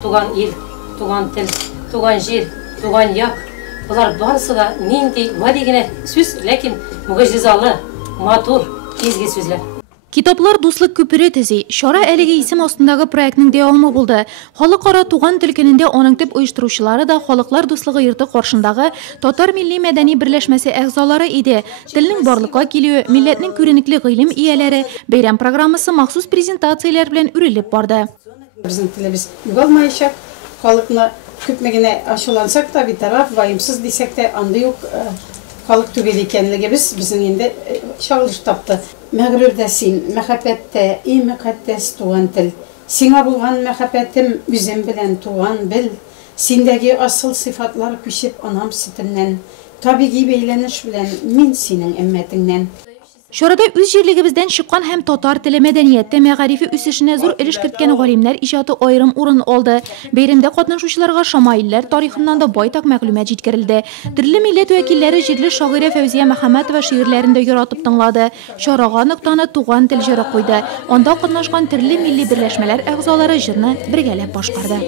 Туган ил, туган тил, туган жер, туган як. Бұлар барысы да нендей дегені сөз, ләкин мұғажизалы, матур, кезге сөзлер. Китаплар дуслык көпірі тізе. Шара әліге исем астындағы проектнің девамы болды. Халықара туған тел күнінде оның тіп ұйыштырушылары да халықлар дуслығы йорты қаршындағы Татар милли мәдәни бірләшмәсе әгзалары иде. Тілнің барлыққа келуі, милләтнің көренеклі ғилем ияләре, бәйрәм программасы махсус презентациялар белән үрелеп барды. Біздің тіліміз югалмайшақ, халықны көпмегіне ашулансақ та, битараф, вайымсыз десек те, аңды yok халық түгел екенлігі біздің енді шағылыш тапты. Мәғрүрдә син, мәхәббәттә, и мәқәддәс туған тіл. Сиңа булган мәхәббәтем үзем белән туган бел. Синдәге асыл сыйфатлар күчеп анам сөтеннән. Табиғи бәйләнеш белән мин синең әммәтеңнән. Шарада үз җирлегебездән чыккан һәм татар теле мәдәниятте мәгарифи үсешенә зур өлеш керткән галимнәр иҗаты аерым урын алды. Бәйрәмдә катнашучыларга шамаилләр тарихыннан да байтак мәгълүмат җиткерелде. Төрле милләт вәкилләре җирле шагыйрә Фәүзия Мөхәммәтова шигырьләрендә яратып тыңлады. Шарага ныктаны туган тел җыры куйды. Анда катнашкан төрле милли берләшмәләр әгъзалары җырны бергәләп башкарды.